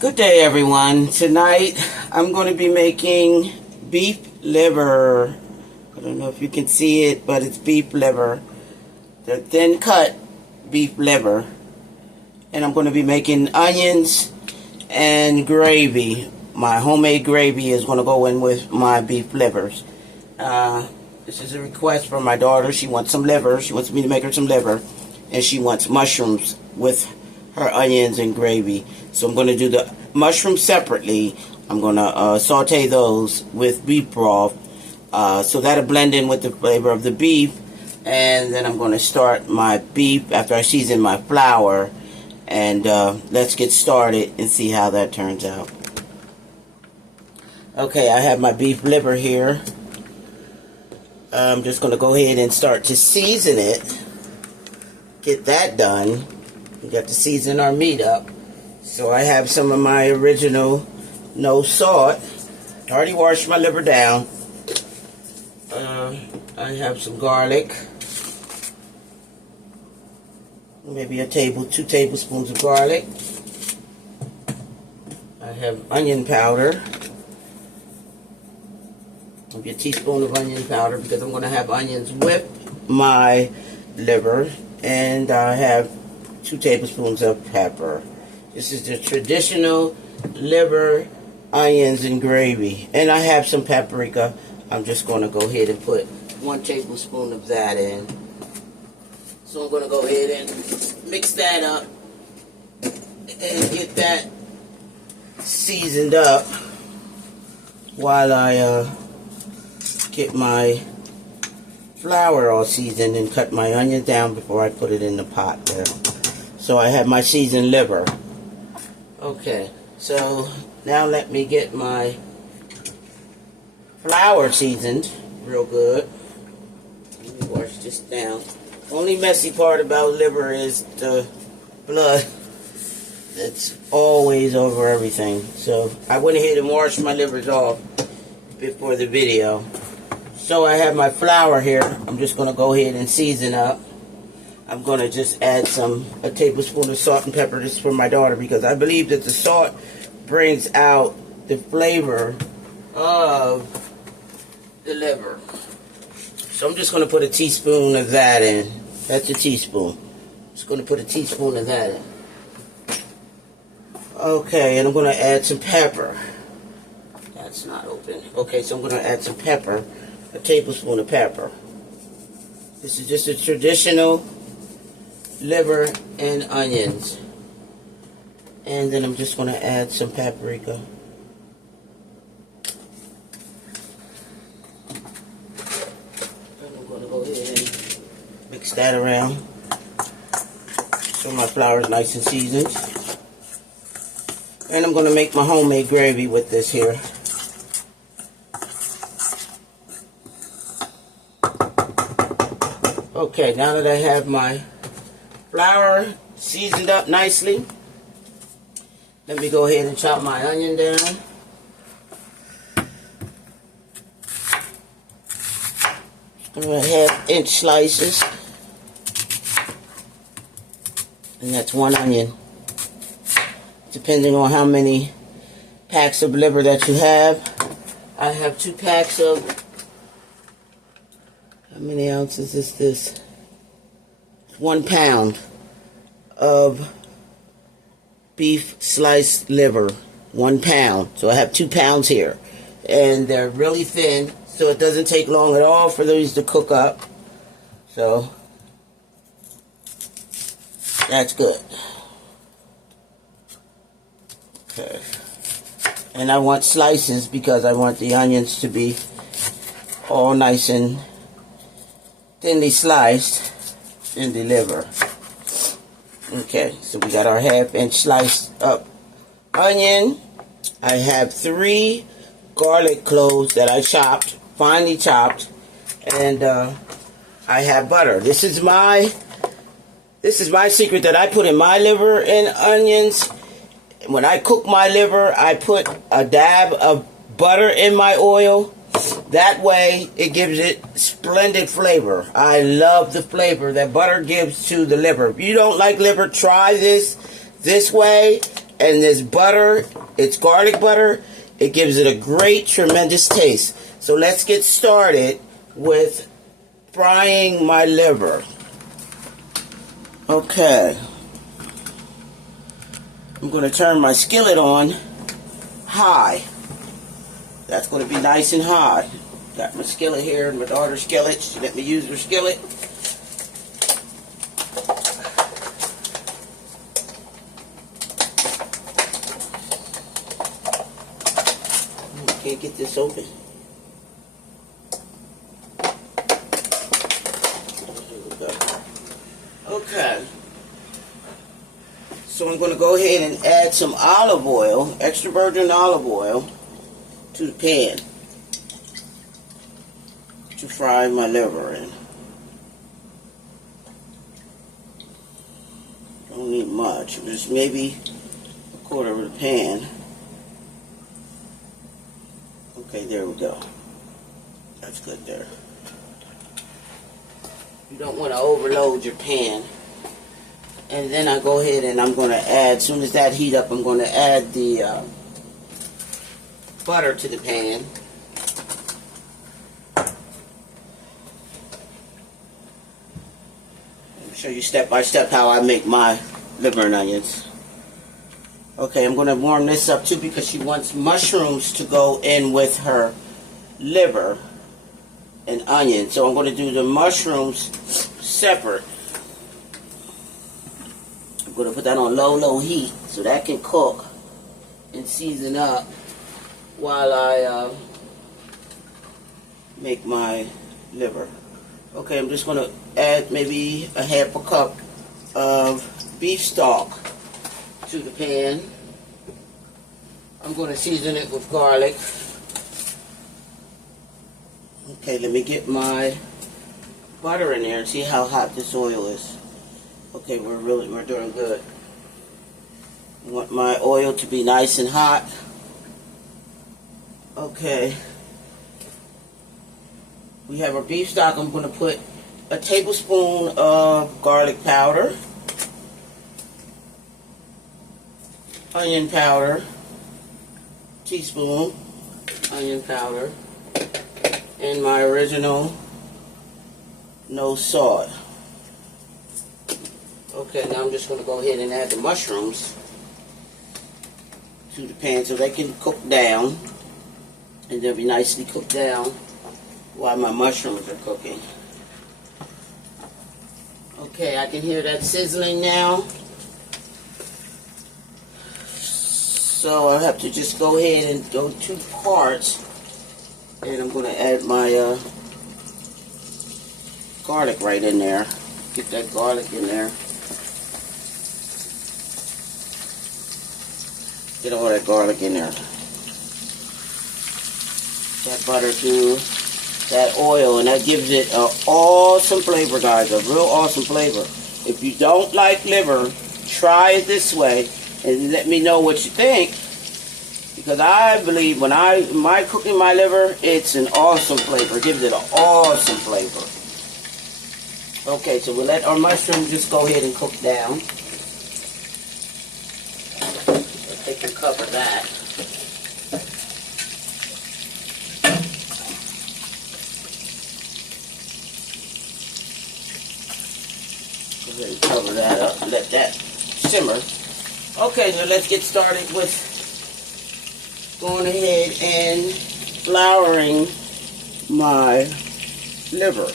Good day, everyone. Tonight I'm going to be making beef liver. I don't know if you can see it, but it's beef liver. The thin cut beef liver. And I'm going to be making onions and gravy. My homemade gravy is going to go in with my beef livers. This is a request from my daughter. She wants some liver. She wants me to make her some liver. And she wants mushrooms with her onions and gravy. So I'm going to do the mushrooms separately. I'm going to saute those with beef broth. So that'll blend in with the flavor of the beef. And then I'm going to start my beef after I season my flour. And let's get started and see how that turns out. Okay, I have my beef liver here. I'm just going to go ahead and start to season it. Get that done. We got to season our meat up. So I have some of my original no salt. I already washed my liver down. I have some garlic. Maybe 2 tablespoons of garlic. I have onion powder. Maybe a teaspoon of onion powder because I'm going to have onions with my liver. And I have 2 tablespoons of pepper. This is the traditional liver, onions, and gravy. And I have some paprika. I'm just going to go ahead and put 1 tablespoon of that in. So I'm going to go ahead and mix that up and get that seasoned up while I get my flour all seasoned and cut my onions down before I put it in the pot there. So I have my seasoned liver. Okay, so now let me get my flour seasoned real good. Let me wash this down. Only messy part about liver is the blood that's always over everything. So I went ahead and washed my livers off before the video. So I have my flour here. I'm just going to go ahead and season up. I'm going to just add a tablespoon of salt and pepper. This is for my daughter because I believe that the salt brings out the flavor of the liver. So I'm just going to put a teaspoon of that in. That's a teaspoon. Just going to put a teaspoon of that in. Okay, and I'm going to add some pepper. That's not open. Okay, so I'm going to add some pepper. A tablespoon of pepper. This is just a traditional liver and onions. And then I'm just going to add some paprika. And I'm going to go ahead and mix that around so my flour is nice and seasoned. And I'm going to make my homemade gravy with this here. Okay, now that I have my flour seasoned up nicely, let me go ahead and chop my onion down. I'm going to have 1-inch slices. And that's 1 onion. Depending on how many packs of liver that you have. I have 2 packs of, how many ounces is this? 1 pound of beef sliced liver. 1 pound. So I have 2 pounds here. And they're really thin, so it doesn't take long at all for these to cook up. So that's good. Okay. And I want slices because I want the onions to be all nice and thinly sliced in the liver. Okay, so we got our 1/2-inch sliced up onion. I have 3 garlic cloves that I chopped, finely chopped, and I have butter. This is my secret that I put in my liver and onions. When I cook my liver, I put a dab of butter in my oil. That way, it gives it splendid flavor. I love the flavor that butter gives to the liver. If you don't like liver, try this way, and this butter, it's garlic butter. It gives it a great, tremendous taste. So let's get started with frying my liver. Okay. I'm going to turn my skillet on high. That's going to be nice and hot. Got my skillet here, my daughter's skillet. She let me use her skillet. Can't get this open. Here we go. Okay. So I'm going to go ahead and add some olive oil, extra virgin olive oil, to the pan to fry my liver in. Don't need much, just maybe a quarter of the pan. Okay, there we go. That's good there. You don't want to overload your pan. And then I go ahead and I'm going to add, as soon as that heat up, I'm going to add the butter to the pan. I'll show you step by step how I make my liver and onions. Okay, I'm going to warm this up too because she wants mushrooms to go in with her liver and onion. So I'm going to do the mushrooms separate. I'm going to put that on low heat so that can cook and season up while I make my liver. Okay, I'm just going to add maybe a half a cup of beef stock to the pan. I'm going to season it with garlic. Okay, let me get my butter in there and see how hot this oil is. Okay, we're doing good. I want my oil to be nice and hot. Okay. We have our beef stock. I'm going to put a tablespoon of garlic powder, onion powder, teaspoon onion powder, and my original no salt. Okay, now I'm just going to go ahead and add the mushrooms to the pan so they can cook down, and they'll be nicely cooked down while my mushrooms are cooking. Okay, I can hear that sizzling now. So I'll have to just go ahead and go 2 parts. And I'm going to add my garlic right in there. Get that garlic in there. Get all that garlic in there. That butter to that oil, and that gives it an awesome flavor, guys. A real awesome flavor. If you don't like liver, try it this way and let me know what you think. Because I believe when I cooking my liver, it's an awesome flavor. It gives it an awesome flavor. Okay, so we'll let our mushrooms just go ahead and cook down. They can cover that. Go ahead and cover that up and let that simmer. Okay, now let's get started with going ahead and flouring my liver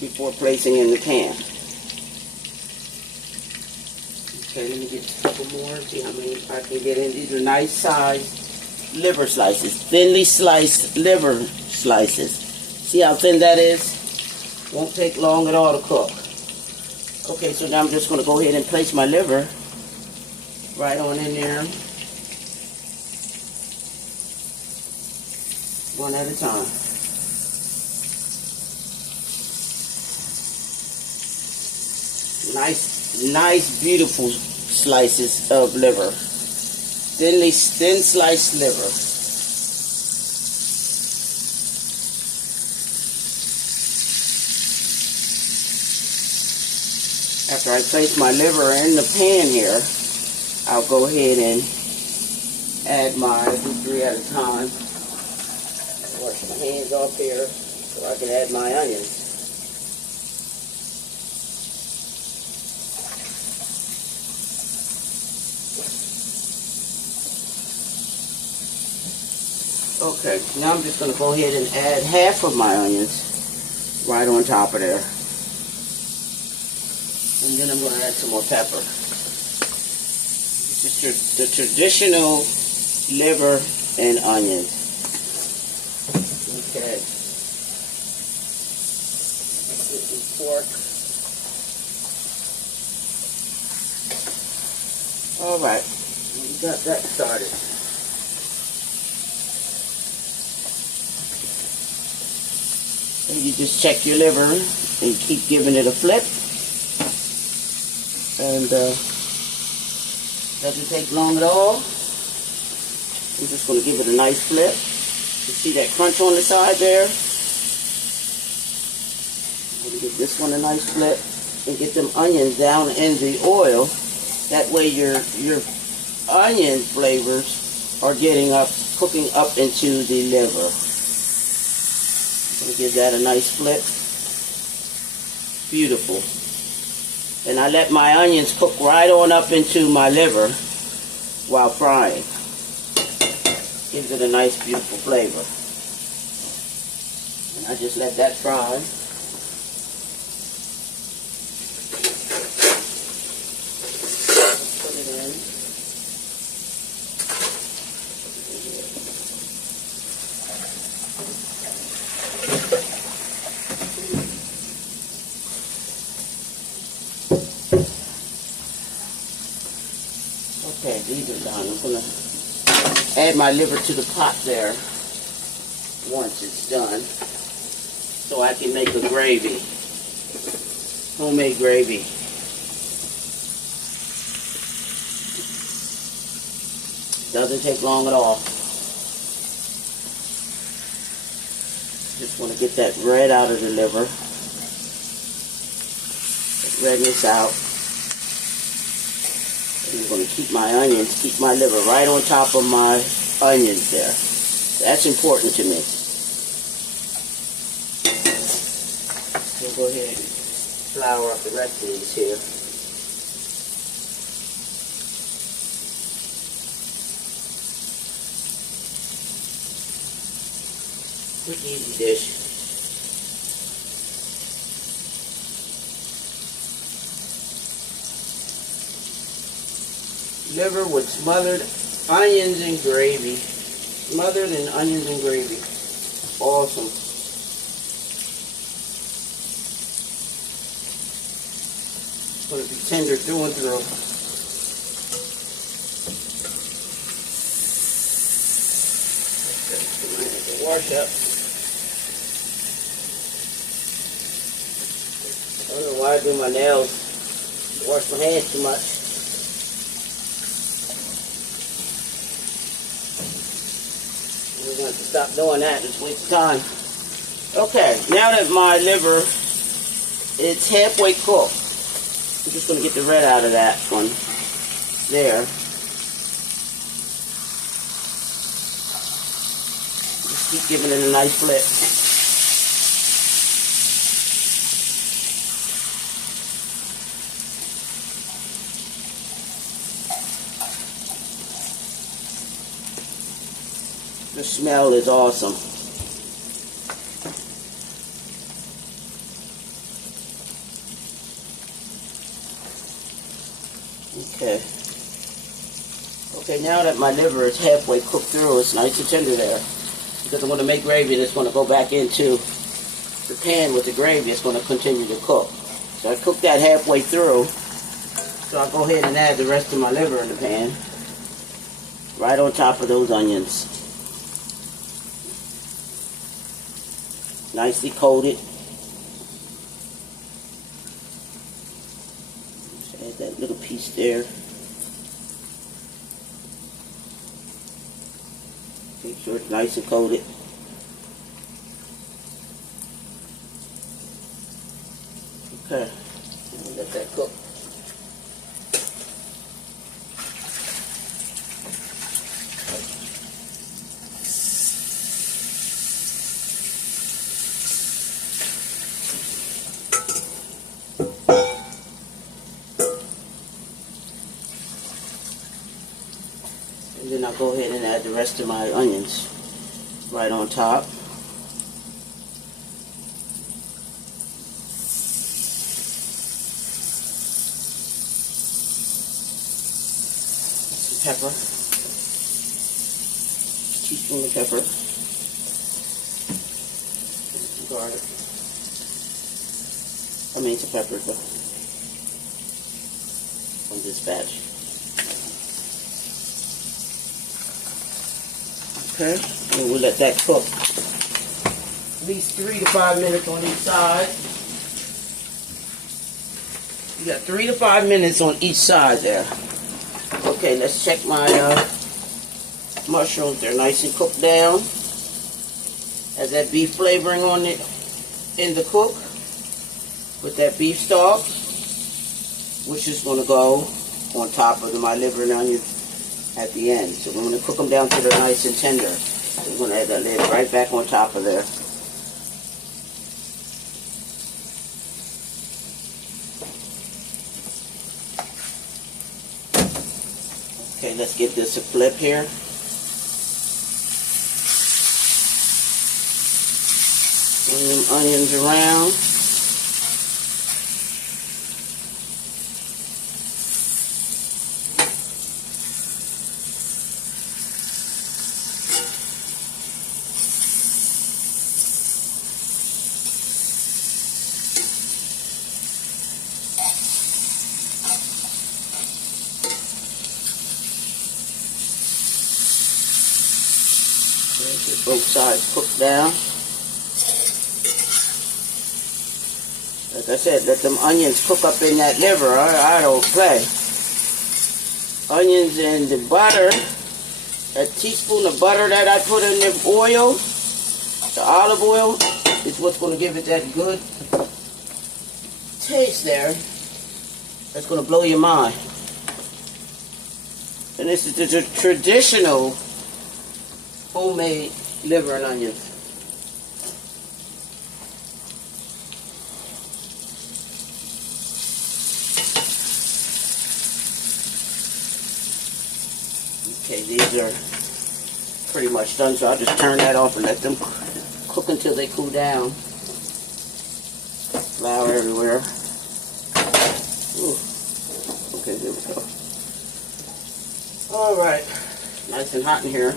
before placing in the pan. Okay, let me get a couple more, see how many I can get in. These are nice sized liver slices, thinly sliced liver slices. See how thin that is? Won't take long at all to cook. Okay, so now I'm just going to go ahead and place my liver right on in there, one at a time. Nice, beautiful slices of liver. Thin sliced liver. After I place my liver in the pan here, I'll go ahead and add my, do 3 at a time. Wash my hands off here so I can add my onions. Okay, now I'm just going to go ahead and add half of my onions right on top of there. And then I'm going to add some more pepper. This is the traditional liver and onions. Okay. Pork. Alright, we got that started. And you just check your liver and keep giving it a flip. And doesn't take long at all. I'm just going to give it a nice flip. You see that crunch on the side there? I'm going to give this one a nice flip and get them onions down in the oil. That way your onion flavors are getting up, cooking up into the liver. I'm going to give that a nice flip. Beautiful. And I let my onions cook right on up into my liver while frying. Gives it a nice, beautiful flavor. And I just let that fry. Put it in. Okay, these are done. I'm going to add my liver to the pot there once it's done so I can make a gravy. Homemade gravy. Doesn't take long at all. Just want to get that red out of the liver. That redness out. I'm going to keep my onions, keep my liver right on top of my onions there. That's important to me. We'll go ahead and flour up the rest of these here. Quick, easy dish. Liver with smothered onions and gravy. Smothered in onions and gravy. Awesome. It's going to be tender through and through. Okay, wash up. I don't know why I do my nails. Wash my hands too much. We're going to stop doing that. It's waste of time. Okay, now that my liver is halfway cooked, I'm just going to get the red out of that one there. Just keep giving it a nice flip. The smell is awesome. Okay. Okay, now that my liver is halfway cooked through, it's nice and tender there. Because I'm going to make gravy that's going to go back into the pan with the gravy. It's going to continue to cook. So I cooked that halfway through. So I'll go ahead and add the rest of my liver in the pan. Right on top of those onions. Nicely coated. Just add that little piece there. Make sure it's nice and coated. Okay. Let that cook. And then I'll go ahead and add the rest of my onions right on top. Some pepper. Teaspoon of pepper. Some garlic. Some peppers on this batch. Okay, and we'll let that cook at least 3 to 5 minutes on each side. You got 3 to 5 minutes on each side there. Okay, let's check my mushrooms. They're nice and cooked down. Has that beef flavoring on it in the cook with that beef stock, which is going to go on top of my liver and onions at the end. So we're going to cook them down till they're nice and tender. So we're going to add that lid right back on top of there. Okay, let's give this a flip here. Bring them onions around. Get both sides cooked down. Like I said, let them onions cook up in that liver. I don't play. Onions and the butter, that teaspoon of butter that I put in the oil, the olive oil, is what's going to give it that good taste there. That's going to blow your mind. And this is the traditional homemade liver and onions. Okay, these are pretty much done, so I'll just turn that off and let them cook until they cool down. Flour everywhere. Ooh. Okay, there we go. All right, nice and hot in here.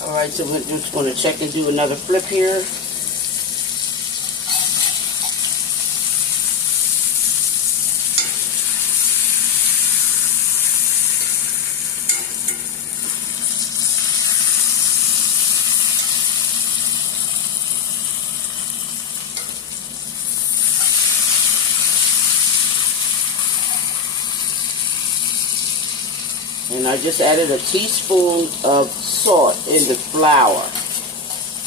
All right, so we're just going to check and do another flip here. And I just added a teaspoon of salt in the flour,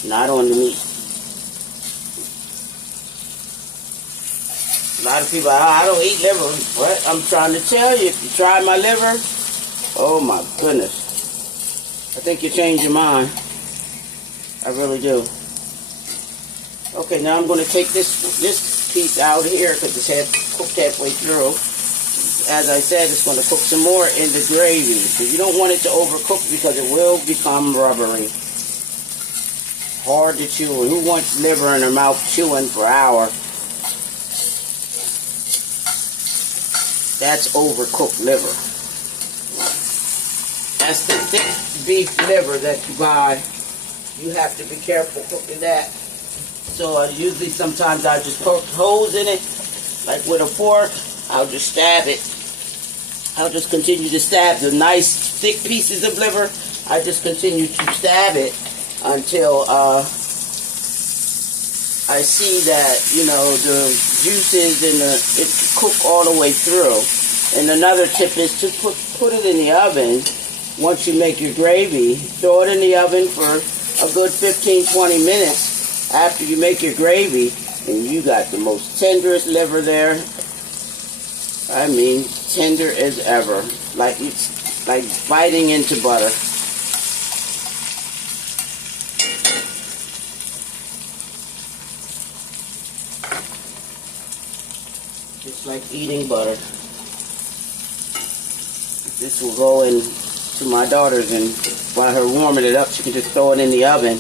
not on the meat. A lot of people, I don't eat liver. What? I'm trying to tell you, if you try my liver, oh my goodness. I think you change your mind. I really do. Okay, now I'm going to take this piece out here because it's cooked halfway through. As I said, it's going to cook some more in the gravy. So you don't want it to overcook because it will become rubbery. Hard to chew. And who wants liver in their mouth chewing for hours? That's overcooked liver. That's the thick beef liver that you buy. You have to be careful cooking that. So usually sometimes I just poke holes in it, like with a fork. I'll just stab it. I'll just continue to stab the nice thick pieces of liver. I just continue to stab it until I see that, you know, the juices and it cook all the way through. And another tip is to put it in the oven. Once you make your gravy, throw it in the oven for a good 15-20 minutes after you make your gravy, and you got the most tenderest liver there. I mean, tender as ever. Like it's like biting into butter. It's like eating butter. This will go in to my daughter's, and while her warming it up, she can just throw it in the oven.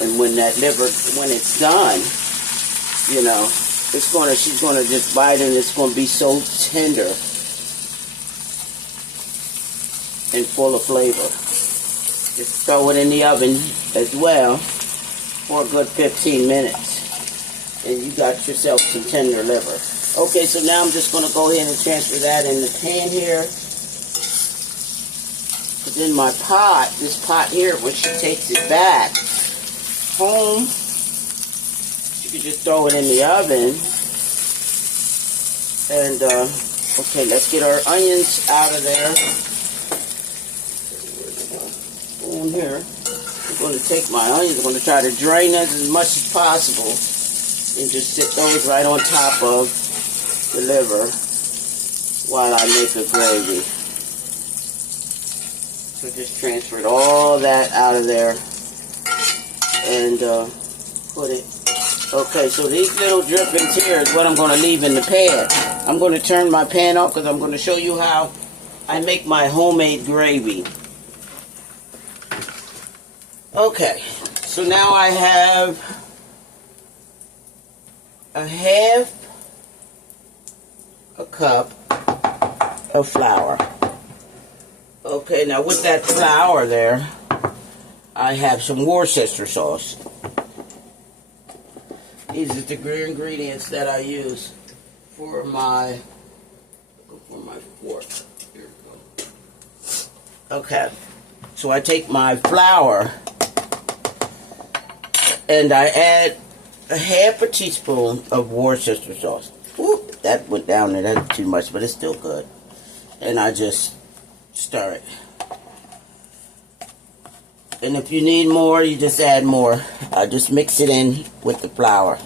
And when that liver, when it's done, you know, she's gonna just bite it, and it's gonna be so tender and full of flavor. Just throw it in the oven as well for a good 15 minutes. And you got yourself some tender liver. Okay, so now I'm just going to go ahead and transfer that in the pan here. But then my pot, this pot here, when she takes it back home, she could just throw it in the oven. And, okay, let's get our onions out of there. Spoon here. I'm going to take my onions, I'm going to try to drain it as much as possible and just sit those right on top of the liver while I make a gravy. So just transferred all that out of there and put it. Okay, so these little drippings here is what I'm going to leave in the pan. I'm going to turn my pan off because I'm going to show you how I make my homemade gravy. Okay, so now I have a half a cup of flour. Okay, now with that flour there, I have some Worcestershire sauce. These are the ingredients that I use for my fork. Here we go. Okay, so I take my flour and I add a half a teaspoon of Worcestershire sauce. Ooh, that went down there, that's too much, but it's still good. And I just stir it. And if you need more, you just add more. I just mix it in with the flour.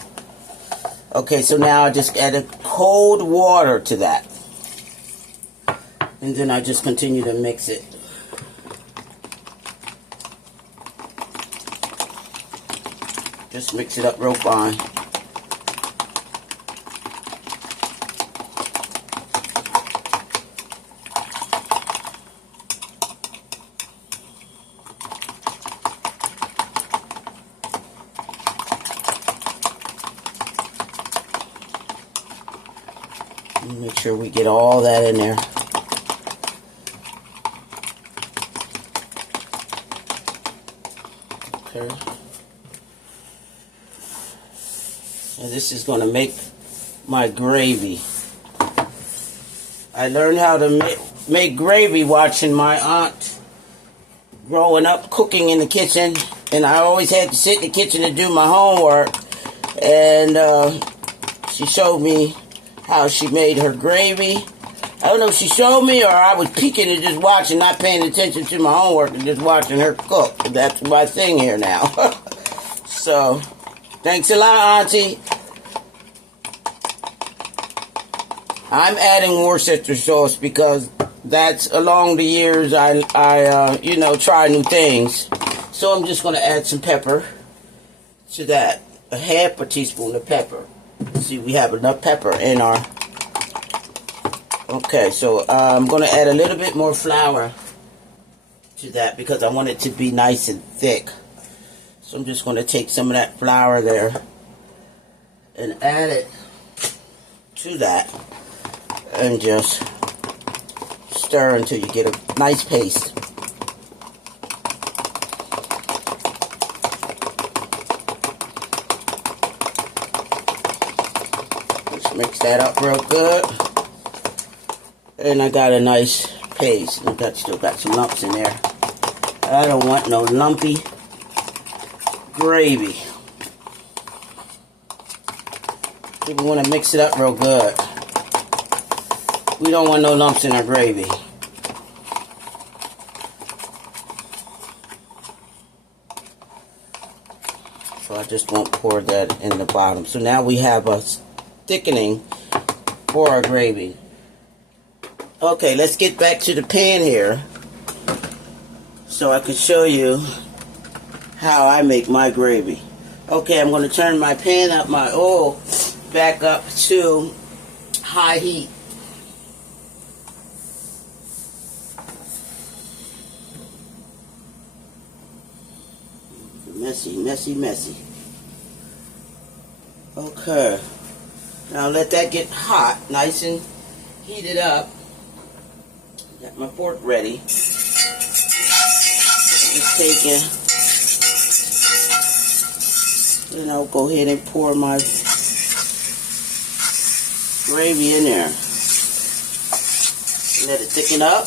Okay, so now I just add cold water to that. And then I just continue to mix it. Just mix it up real fine. Make sure we get all that in there. Okay. And this is going to make my gravy. I learned how to make gravy watching my aunt growing up cooking in the kitchen. And I always had to sit in the kitchen to do my homework. And she showed me how she made her gravy. I don't know if she showed me or I was peeking and just watching, not paying attention to my homework and just watching her cook. That's my thing here now. So, thanks a lot, Auntie. I'm adding Worcestershire sauce because that's along the years I you know, try new things. So I'm just going to add some pepper to that. A half a teaspoon of pepper. See, we have enough pepper in our... Okay, so I'm going to add a little bit more flour to that because I want it to be nice and thick. So I'm just going to take some of that flour there and add it to that and just stir until you get a nice paste. Mix that up real good. And I got a nice paste. Still got some lumps in there. I don't want no lumpy gravy. We want to mix it up real good. We don't want no lumps in our gravy. So I just won't pour that in the bottom. So now we have a thickening for our gravy. Okay, let's get back to the pan here so I can show you how I make my gravy. Okay, I'm going to turn my pan up, my oil back up to high heat. Messy, messy, messy. Okay. Now let that get hot, nice and heated up. Got my pork ready. Just take it. Then I'll go ahead and pour my gravy in there. Let it thicken up.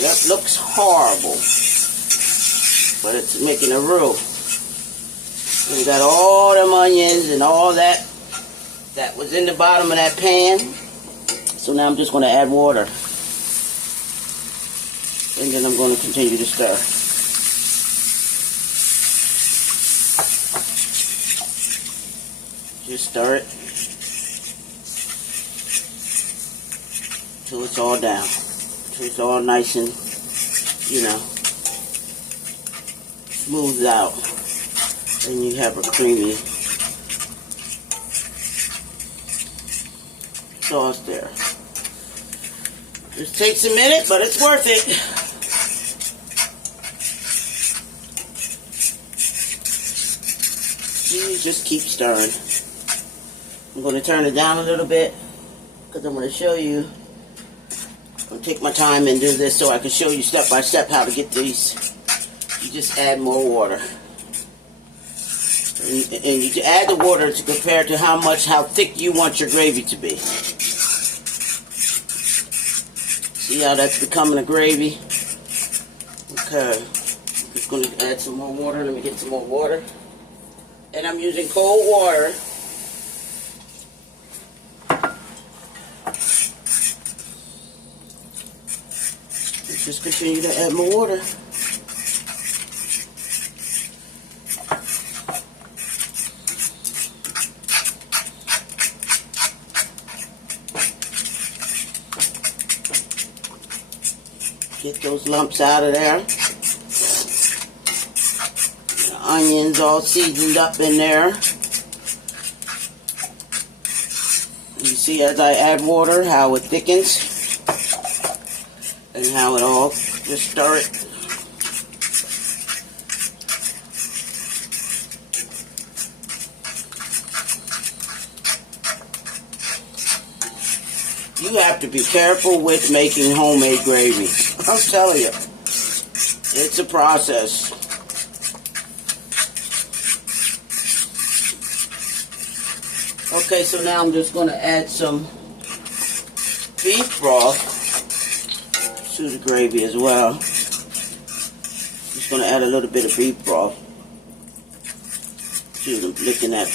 That looks horrible, but it's making a roux. We got all them onions and all that was in the bottom of that pan. So now I'm just going to add water. And then I'm going to continue to stir. Just stir it till it's all down. Till it's all nice and, you know, smoothed out. And you have a creamy sauce there. This takes a minute, but it's worth it. You just keep stirring. I'm going to turn it down a little bit because I'm going to show you. I'm going to take my time and do this so I can show you step by step how to get these. You just add more water. And you add the water to compare to how thick you want your gravy to be. See how that's becoming a gravy? Okay. I'm just going to add some more water. Let me get some more water. And I'm using cold water. Just continue to add more water. Get those lumps out of there. The onions all seasoned up in there. You see as I add water how it thickens and how it all, just stir it. You have to be careful with making homemade gravy. I'm telling you, it's a process. Okay, so now I'm just going to add some beef broth to the gravy as well. Just going to add a little bit of beef broth to the licking that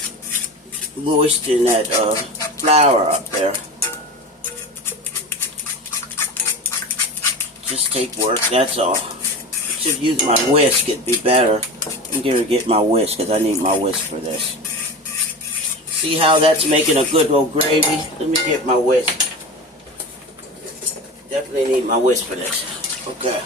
moist in that flour up there. Just take work, that's all. I should use my whisk, it'd be better. I'm going to get my whisk because I need my whisk for this. See how that's making a good old gravy? Let me get my whisk. Definitely need my whisk for this. Okay.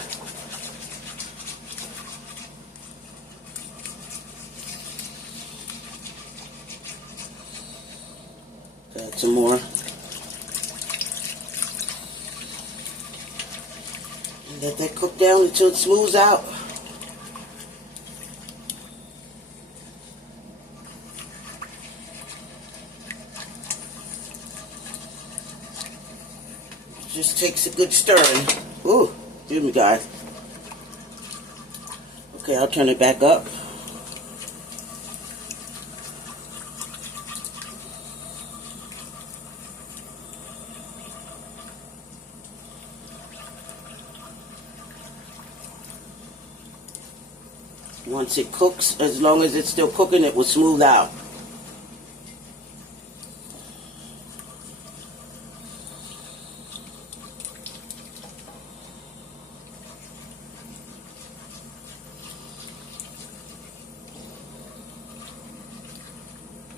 Add some more. Let that cook down until it smooths out. It just takes a good stirring. Ooh, excuse me guys. Okay, I'll turn it back up. Once it cooks, as long as it's still cooking, it will smooth out.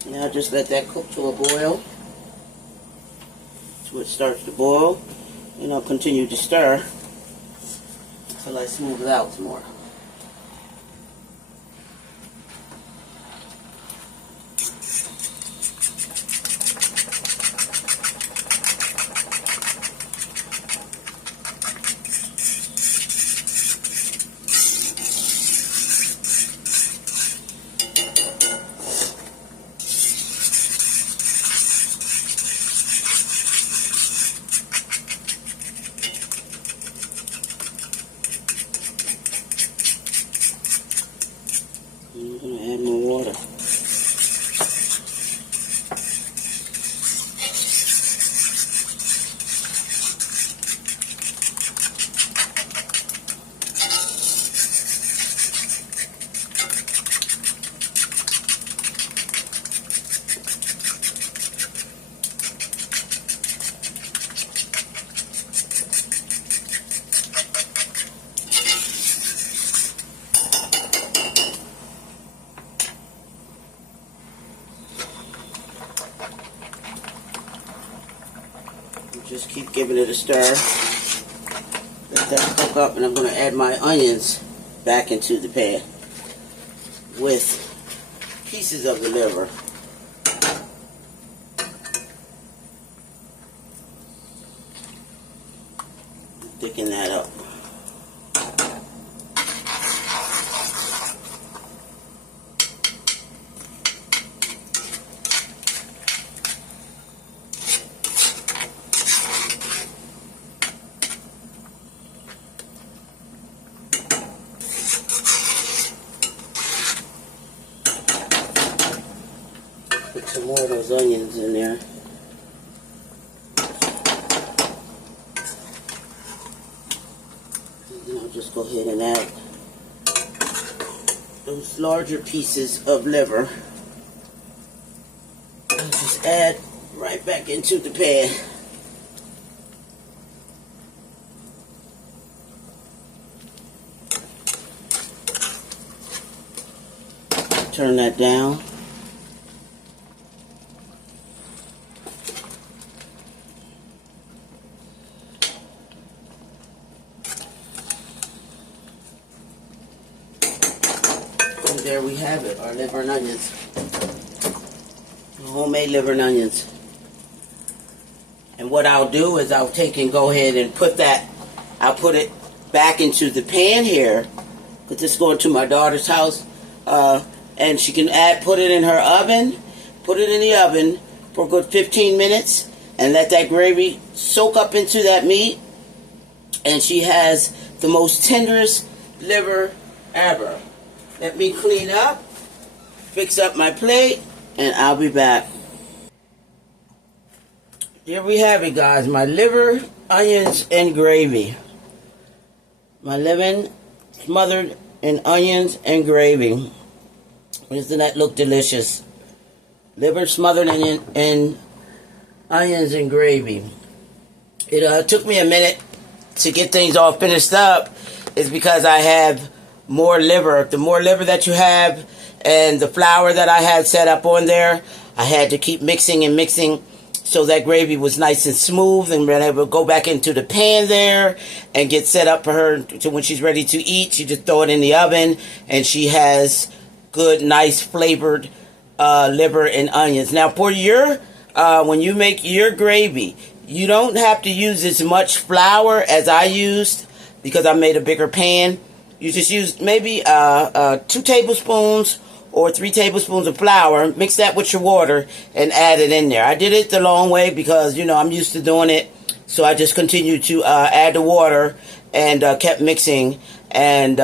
Now just let that cook to a boil. So it starts to boil. And I'll continue to stir until I smooth it out some more. Just keep giving it a stir. Let that cook up, and I'm going to add my onions back into the pan with pieces of the liver. Thicken that up. Put some more of those onions in there. And I'll just go ahead and add those larger pieces of liver. I'll just add right back into the pan. Turn that down. And there we have it, our liver and onions. Homemade liver and onions. And what I'll do is I'll take and go ahead and put that, I'll put it back into the pan here. Because this is going to my daughter's house. And she can put it in her oven, put it in the oven for a good 15 minutes and let that gravy soak up into that meat. And she has the most tenderest liver ever. Let me clean up, fix up my plate, and I'll be back. Here we have it, guys. My liver, onions, and gravy. My liver smothered in onions and gravy. Doesn't that look delicious? Liver smothered in onions and gravy. It took me a minute to get things all finished up. It's because I have more liver. The more liver that you have and the flour that I had set up on there, I had to keep mixing and mixing so that gravy was nice and smooth, and then I would go back into the pan there and get set up for her to when she's ready to eat. She just throw it in the oven, and she has good, nice flavored liver and onions. Now, for your when you make your gravy, you don't have to use as much flour as I used because I made a bigger pan. You just use maybe 2 tablespoons or 3 tablespoons of flour. Mix that with your water and add it in there. I did it the long way because, you know, I'm used to doing it. So I just continued to add the water and kept mixing and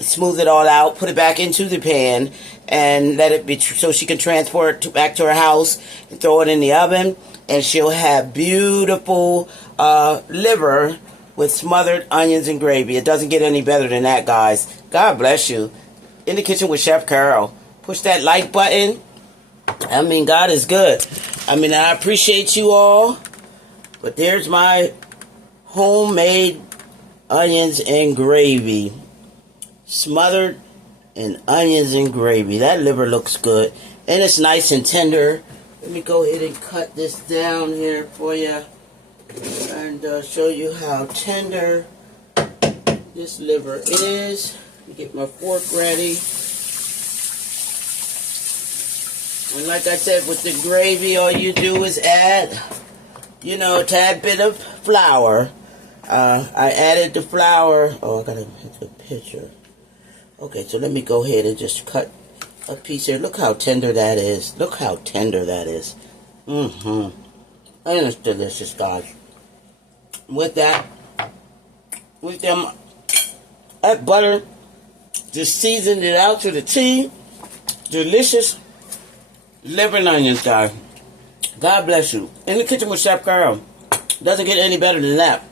smooth it all out, put it back into the pan, and let it be so she can transport it back to her house and throw it in the oven, and she'll have beautiful liver with smothered onions and gravy. It doesn't get any better than that, guys. God bless you. In the Kitchen with Chef Carol. Push that like button. I mean, God is good. I mean, I appreciate you all, but there's my homemade onions and gravy. Smothered in onions and gravy. That liver looks good. And it's nice and tender. Let me go ahead and cut this down here for you. And show you how tender this liver is. Let me get my fork ready. And like I said, with the gravy, all you do is add, you know, a tad bit of flour. I added the flour. Oh, I gotta hit the picture. Okay, so let me go ahead and just cut a piece here. Look how tender that is. Look how tender that is. And it's delicious, guys. With that butter, just seasoned it out to the T. Delicious liver and onions, guys. God bless you. In the Kitchen with Chef Carol. Doesn't get any better than that.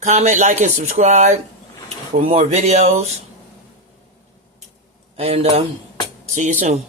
Comment, like, and subscribe for more videos. And see you soon.